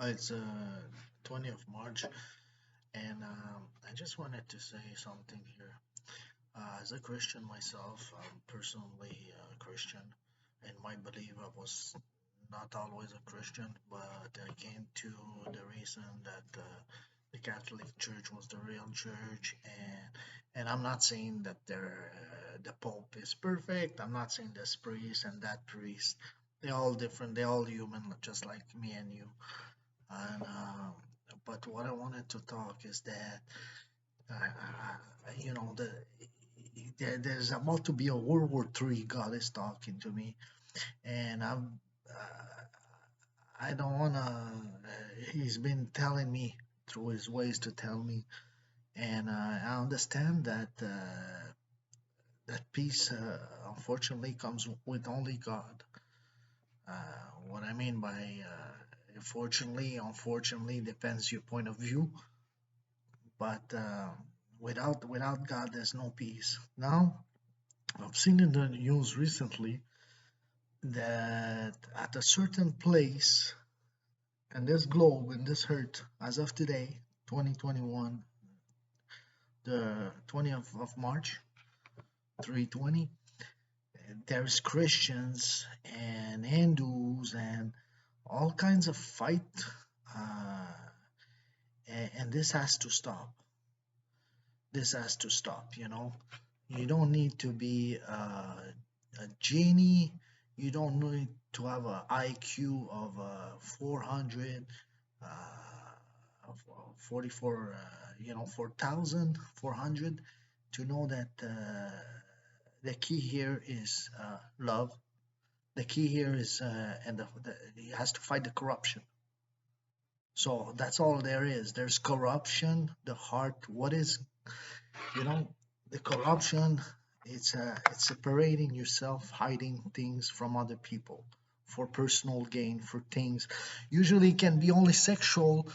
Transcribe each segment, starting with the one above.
It's 20th of March, and I just wanted to say something here. As a Christian myself, I'm personally a Christian. In my belief, I was not always a Christian, but I came to the reason that the Catholic Church was the real church, and I'm not saying that the Pope is perfect. I'm not saying this priest and that priest. They're all different. They're all human, just like me and you. And but what I wanted to talk is that there's about to be a World War III. God is talking to me, and I don't wanna. He's been telling me through his ways to tell me, and I understand that that peace, unfortunately, comes with only God. What I mean by unfortunately, depends your point of view. But without God, there's no peace. Now, I've seen in the news recently that at a certain place in this globe, in this earth, as of today, 2021, the 20th of March, 320, there's Christians and Hindus and all kinds of fight, uh, and this has to stop. This has to stop. You don't need to be a genie. You don't need to have an IQ of 400, of 44, 4,400 to know that the key here is love. The key here is, and it has to fight the corruption. So that's all there is. There's corruption, the heart. What is, you know, the corruption? It's separating yourself, hiding things from other people for personal gain, for things. Usually it can be only sexual,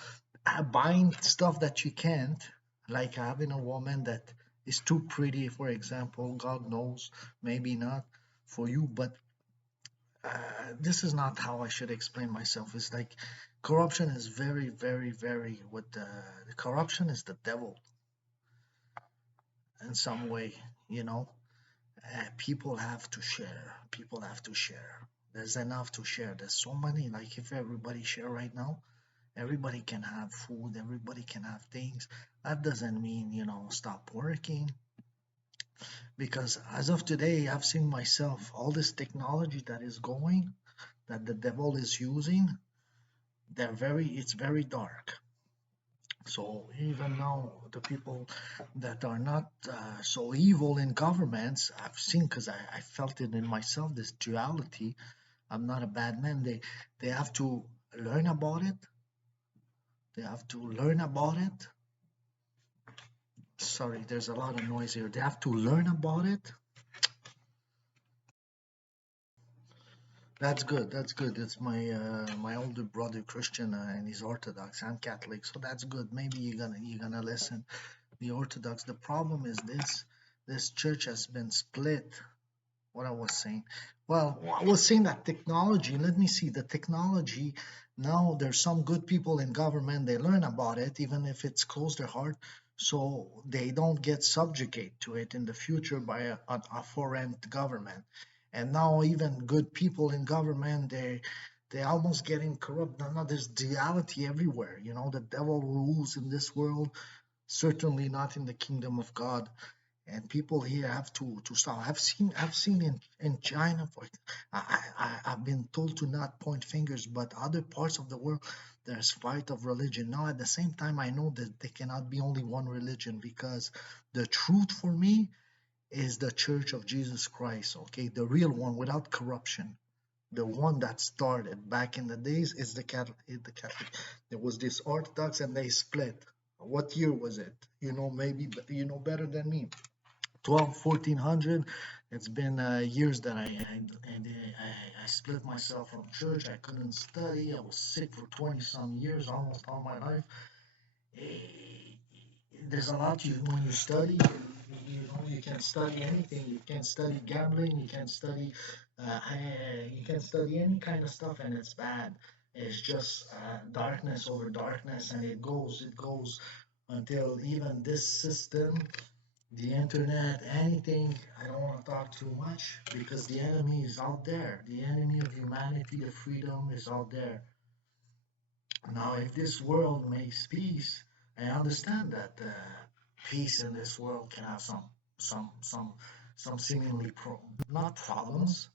buying stuff that you can't, like having a woman that is too pretty, for example. God knows, maybe not for you, but this is not how I should explain myself. It's like corruption is very, very, very. What the corruption is the devil in some way, you know. People have to share. People have to share. There's enough to share. There's so many. Like if everybody share right now, everybody can have food. Everybody can have things. That doesn't mean stop working. Because as of today, I've seen myself all this technology that is going, that the devil is using. It's very dark. So even now, the people that are not so evil in governments, I've seen, because I felt it in myself, this duality. I'm not a bad man. They have to learn about it. They have to learn about it. Sorry, there's a lot of noise here. They have to learn about it. That's good. That's good. It's my older brother Christian, and he's Orthodox. I'm Catholic, so that's good. Maybe you're gonna listen. The Orthodox. The problem is this church has been split. What I was saying. Well, I was saying that technology. Let me see the technology. Now there's some good people in government. They learn about it, even if it's close their heart, so they don't get subjugate to it in the future by a foreign government. And now even good people in government, they almost getting corrupt. Now there's duality everywhere. The devil rules in this world, certainly not in the kingdom of God. And people here have to stop. I've seen in China, I've been told to not point fingers, but other parts of the world there's fight of religion. Now at the same time, I know that there cannot be only one religion, because the truth for me is the Church of Jesus Christ. Okay, the real one without corruption. The one that started back in the days is the Catholic. There was this Orthodox, and they split. What year was it? Maybe you know better than me. 12, 1400. It's been years that I split myself from church. I couldn't study. I was sick for 20 some years, almost all my life. Eh, There's a lot when you study. You can study anything. You can study gambling. You can study any kind of stuff, and it's bad. It's just darkness over darkness, and it goes until even this system, the internet, anything. I don't want to talk too much because the enemy is out there. The enemy of humanity, the freedom is out there. Now, if this world makes peace, I understand that peace in this world can have some some some seemingly not problems,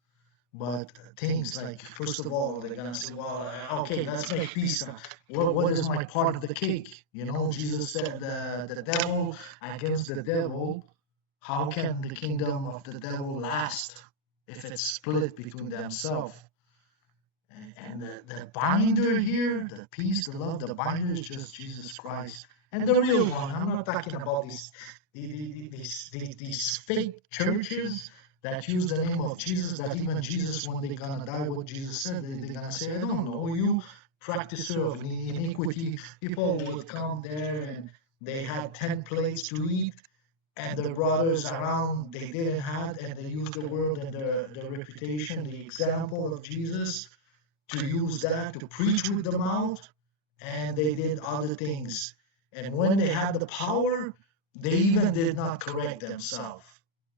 but things like, first of all, they're gonna say, well, okay, let's make peace. What is my part of the cake? You know, Jesus said, the devil against the devil. How can the kingdom of the devil last if it's split between themselves? And the binder here, the peace, the love, the binder is just Jesus Christ. And the real one, I'm not talking about these fake churches that use the name of Jesus, that even Jesus, when they're gonna die, what Jesus said, they're gonna say, I don't know you, practicer of iniquity. People would come there and they had 10 plates to eat, and the brothers around, they didn't have, and they used the word and the reputation, the example of Jesus, to use that to preach with the mouth, and they did other things. And when they had the power, they even did not correct themselves.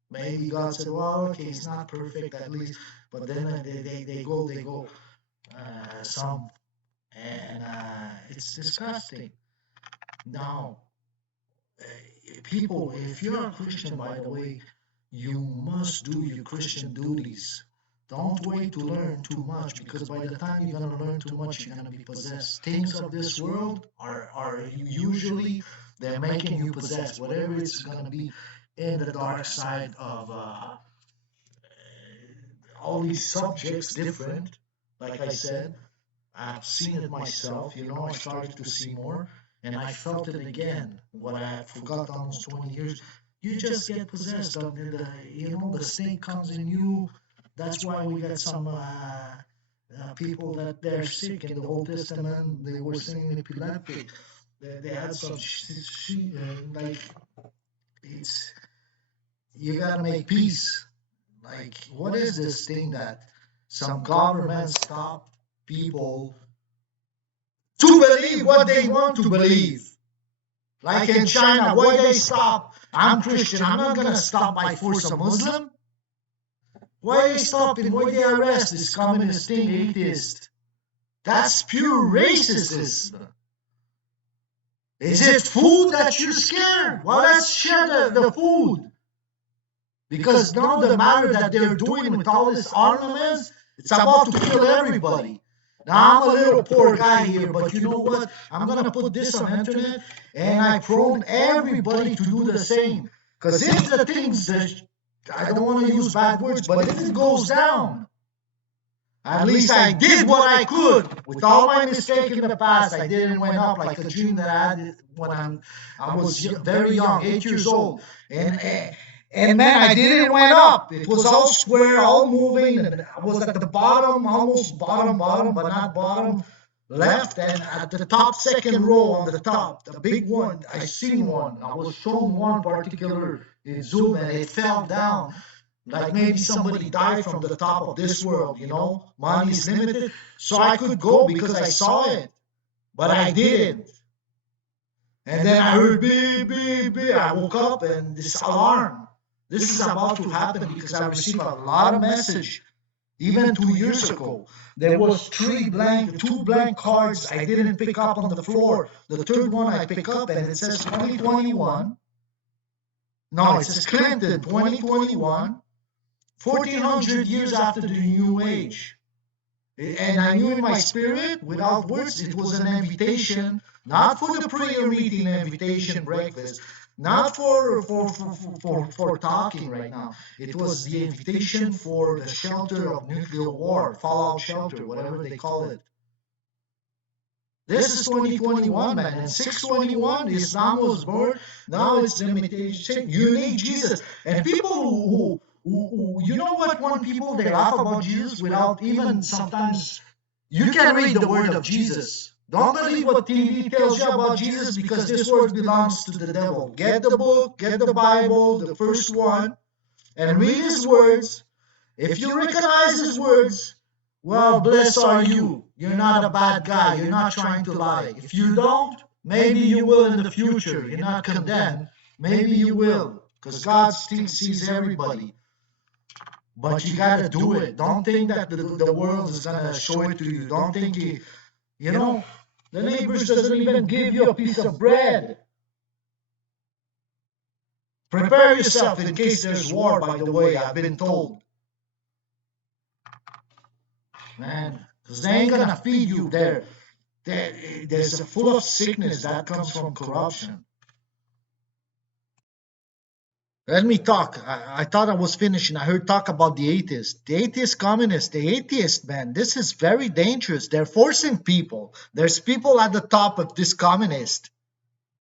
Maybe God said, well, okay, it's not perfect at least, but then they go some, and it's disgusting. Now, people, if you're a Christian, by the way, you must do your Christian duties. Don't wait to learn too much, because by the time you're going to learn too much, you're going to be possessed. Things of this world are usually, they're making you possessed. Whatever it's going to be in the dark side of all these subjects, different. Like I said, I've seen it myself. You know, I started to see more, and I felt it again. What I had forgot almost 20 years. You just get possessed. You know, the snake comes in you. That's why we got some people that they're sick in the Old Testament. They were saying epileptic. They had some like, it's, you gotta make peace. Like, what is this thing that some government stop people to believe what they want to believe? Like in China, why they stop? I'm Christian. I'm not gonna stop by force a Muslim. Why they stop and why they arrest this communist thing, atheist? That's pure racism. Is it food that you're scared? Well, let's share the food. Because now the matter that they're doing with all this armaments, it's about to kill everybody. Now I'm a little poor guy here, but you know what? I'm gonna put this on internet, and I prone everybody to do the same. Because if the things that, I don't want to use bad words, but if it goes down, at least I did what I could. With all my mistake in the past, I didn't went up like a dream that I had when I was very young, 8 years old. And man, I didn't went up. It was all square, all moving, and I was at the bottom, almost bottom, but not bottom left, and at the top second row on the top, the big one. I seen one. I was shown one particular in Zoom, and it fell down. Like maybe somebody died from the top of this world, you know? Money is limited. So I could go because I saw it, but I didn't. And then I heard beep, beep, beep. I woke up and this alarm. This is about to happen because I received a lot of message. Even 2 years ago, there was two blank cards I didn't pick up on the floor. The third one I pick up and it says 2021. No, it says Clinton 2021. 1400 years after the New Age. And I knew in my spirit, without words, it was an invitation, not for the prayer meeting, invitation breakfast, not for talking right now. It was the invitation for the shelter of nuclear war, fallout shelter, whatever they call it. This is 2021, man, and 621, Islam was born. Now it's the invitation. You need Jesus. And people you know what, when people, they laugh about Jesus without even sometimes, you can read the word of Jesus. Don't believe what TV tells you about Jesus, because this word belongs to the devil. Get the book, get the Bible, the first one, and read his words. If you recognize his words, well, blessed are you. you're not a bad guy. You're not trying to lie. If you don't, maybe you will in the future. You're not condemned. Maybe you will, because God still sees everybody. But you gotta do it. Don't think that the world is gonna show it to you. Don't think you know, the neighbors doesn't even give you a piece of bread. Prepare yourself in case there's war, by the way, I've been told. Man, because they ain't gonna feed you there. There's a full of sickness that comes from corruption. Let me talk. I thought I was finishing. I heard talk about the atheist. The atheist communist, the atheist, man, this is very dangerous. They're forcing people. There's people at the top of this communist,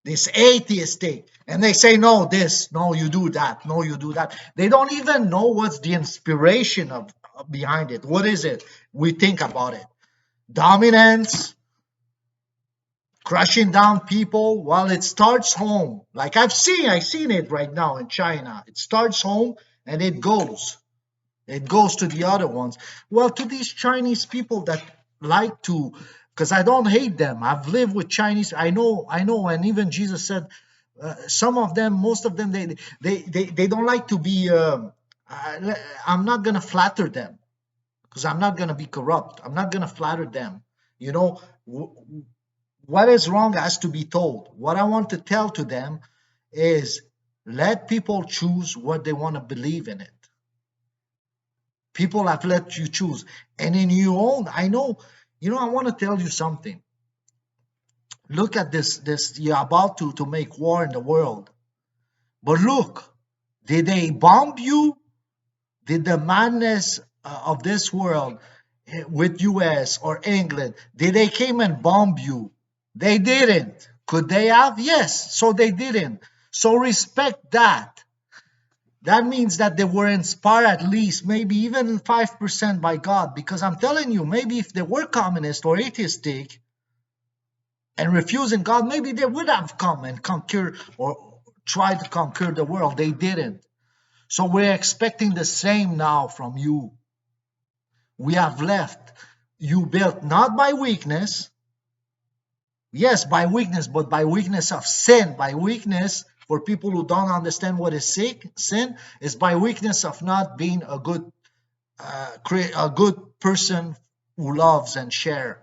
this atheist thing. And they say, no, this, no, you do that, no, you do that. They don't even know what's the inspiration of behind it. What is it? We think about it. Dominance, crushing down people. Well, it starts home. Like I seen it right now in China. It starts home and it goes to the other ones. Well, to these Chinese people that like to, because I don't hate them. I've lived with Chinese. I know, and even Jesus said, some of them, most of them, they don't like to be. I'm not gonna flatter them because I'm not gonna be corrupt. I'm not gonna flatter them. You know, what is wrong has to be told. What I want to tell to them is let people choose what they want to believe in it. People have let you choose. And in your own, I want to tell you something. Look at this, you're about to make war in the world. But look, did they bomb you? Did the madness of this world with US or England, did they came and bomb you? They didn't. Could they have? Yes. So they didn't. So respect that. That means that they were inspired at least, maybe even 5% by God. Because I'm telling you, maybe if they were communist or atheistic and refusing God, maybe they would have come and conquer or tried to conquer the world. They didn't. So we're expecting the same now from you. We have left. You built not by weakness, yes, by weakness, but by weakness of sin, by weakness for people who don't understand what is sin is by weakness of not being a good person who loves and share.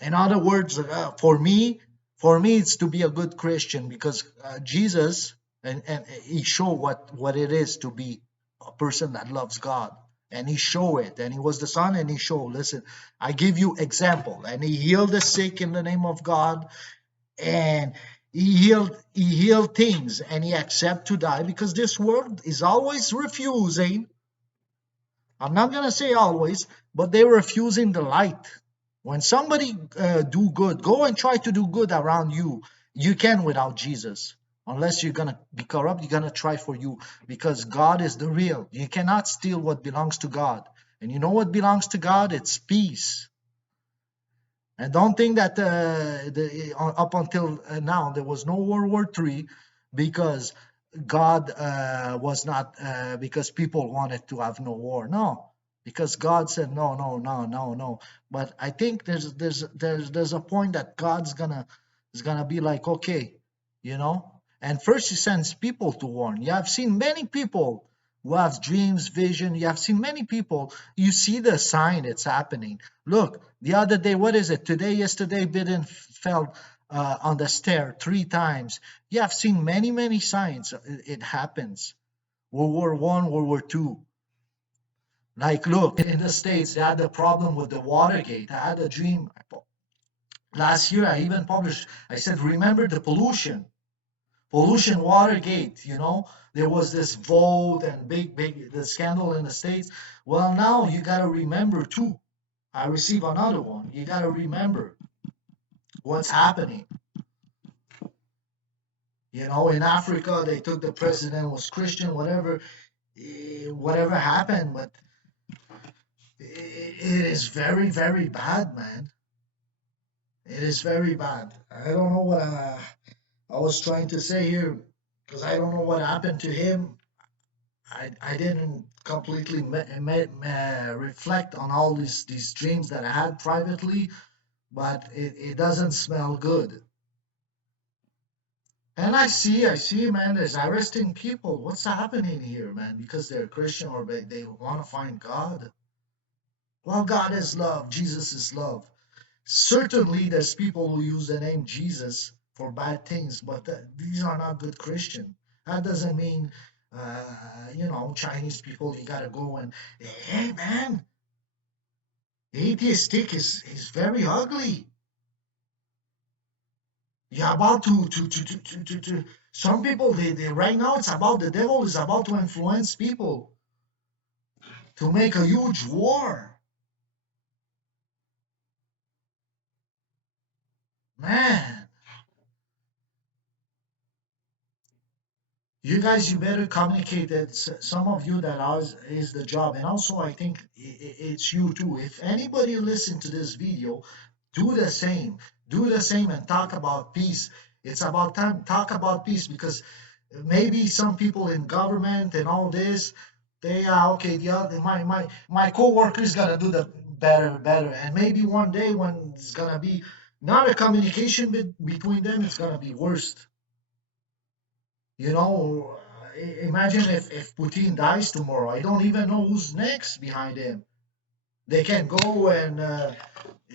In other words, for me, it's to be a good Christian because Jesus and he showed what it is to be a person that loves God, and he showed it, and he was the Son, and he showed. Listen, I give you example, and he healed the sick in the name of God, and he healed things, and he accept to die because this world is always refusing. I'm not gonna say always, but they're refusing the light. When somebody do good, go and try to do good around you. You can without Jesus. Unless you're gonna be corrupt, you're gonna try for you because God is the real. You cannot steal what belongs to God. And you know what belongs to God? It's peace. And don't think that up until now there was no World War III because God was not because people wanted to have no war. No, because God said no, no, no, no, no. But I think there's a point that God's gonna is gonna be like, okay, you know. And first He sends people to warn. You have seen many people who have dreams, vision. You have seen many people. You see the sign it's happening. Look, the other day, what is it? Today, yesterday, Biden fell on the stair 3 times. You have seen many, many signs. It happens. World War I, World War II. Like, look, in the States, they had a problem with the Watergate. I had a dream. Last year, I even published, I said, remember the pollution. Pollution, Watergate, there was this vote and big, the scandal in the States. Well, now you got to remember too. I receive another one. You got to remember what's happening. In Africa, they took the president was Christian, whatever happened, but it is very, very bad, man. It is very bad. I don't know what I was trying to say here because I don't know what happened to him. I didn't completely reflect on all these dreams that I had privately, but it doesn't smell good. And I see, man, there's arresting people. What's happening here, man? Because they're Christian or they want to find God. Well, God is love. Jesus is love. Certainly, there's people who use the name Jesus for bad things, but these are not good Christian. That doesn't mean, Chinese people, you gotta go and, hey, man, atheistic is very ugly. You're about to some people, they right now, it's about the devil is about to influence people to make a huge war. Man, you guys, you better communicate that some of you that is the job. And also, I think it's you too. If anybody listen to this video, do the same. Do the same and talk about peace. It's about time talk about peace, because maybe some people in government and all this, they are okay. The other, my co-worker is gonna do the better, and maybe one day when it's gonna be not a communication between them, it's gonna be worst. You know, imagine if Putin dies tomorrow. I don't even know who's next behind him. They can go and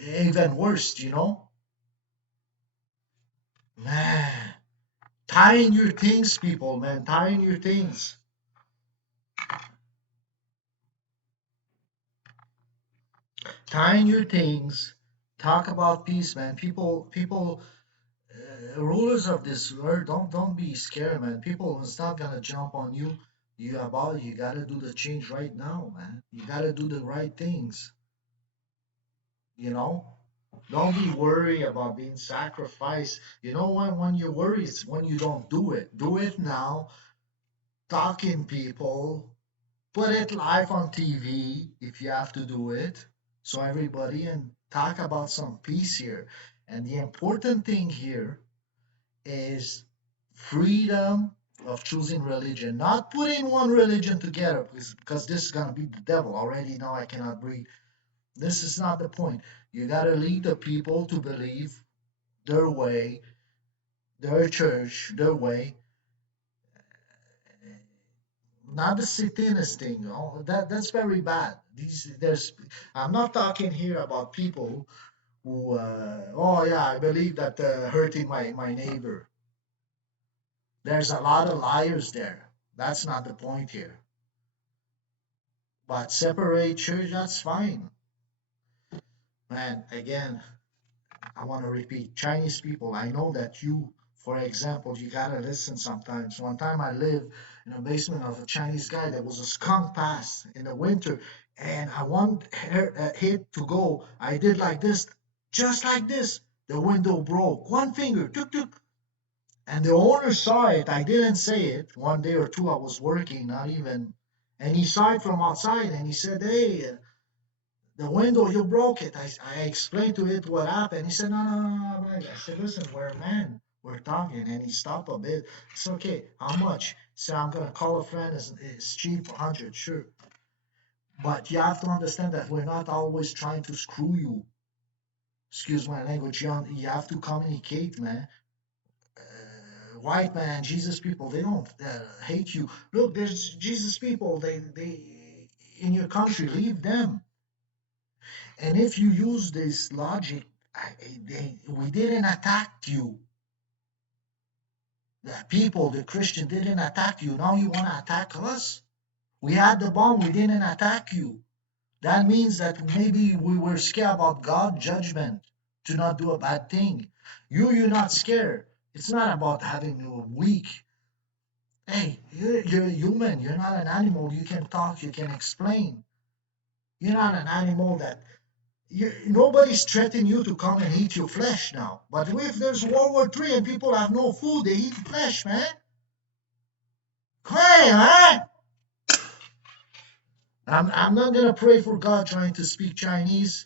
even worse, you know? Man, tying your things, people, man, tying your things. Tying your things. Talk about peace, man. People, rulers of this world, don't be scared, man. People is not gonna jump on you. You gotta do the change right now, man. You gotta do the right things, you know? Don't be worried about being sacrificed. You know when you worry, it's when you don't do it. Do it now. Talk in people. Put it live on TV if you have to do it. So everybody and talk about some peace here. And the important thing here is freedom of choosing religion, not putting one religion together, because this is gonna be the devil. Already now I cannot breathe. This is not the point. You gotta lead the people to believe their way, their church, their way, not the Satanist thing. Oh, that's very bad. There's. I'm not talking here about people who, oh yeah, I believe that hurting my neighbor. There's a lot of liars there. That's not the point here. But separate church, that's fine. Man, again, I want to repeat, Chinese people, I know that you, for example, you gotta listen sometimes. One time I lived in a basement of a Chinese guy that was a skunk pass in the winter, and I want hit to go. I did like this, just like this. The window broke. One finger, tuk tuk. And the owner saw it. I didn't say it. One day or two, I was working, not even. And he saw it from outside, and he said, "Hey, the window, you broke it." I explained to it what happened. He said, "No, no, no, no." I said, "Listen, we're men. We're talking." And he stopped a bit. It's okay. How much? He said, "I'm going to call a friend. It's cheap, 100, sure. But you have to understand that we're not always trying to screw you. Excuse my language. You have to communicate, man. White man, Jesus people, they don't hate you. Look, there's Jesus people. They in your country, leave them. And if you use this logic, we didn't attack you. The people, the Christian didn't attack you. Now you want to attack us? We had the bomb. We didn't attack you. That means that maybe we were scared about God judgment to not do a bad thing. You're not scared. It's not about having you weak. Hey, you're human. You're not an animal. You can talk. You can explain. You're not an animal that nobody's threatening you to come and eat your flesh now. But if there's World War III and people have no food, they eat flesh, man. Hey, man. I'm not gonna pray for God trying to speak Chinese.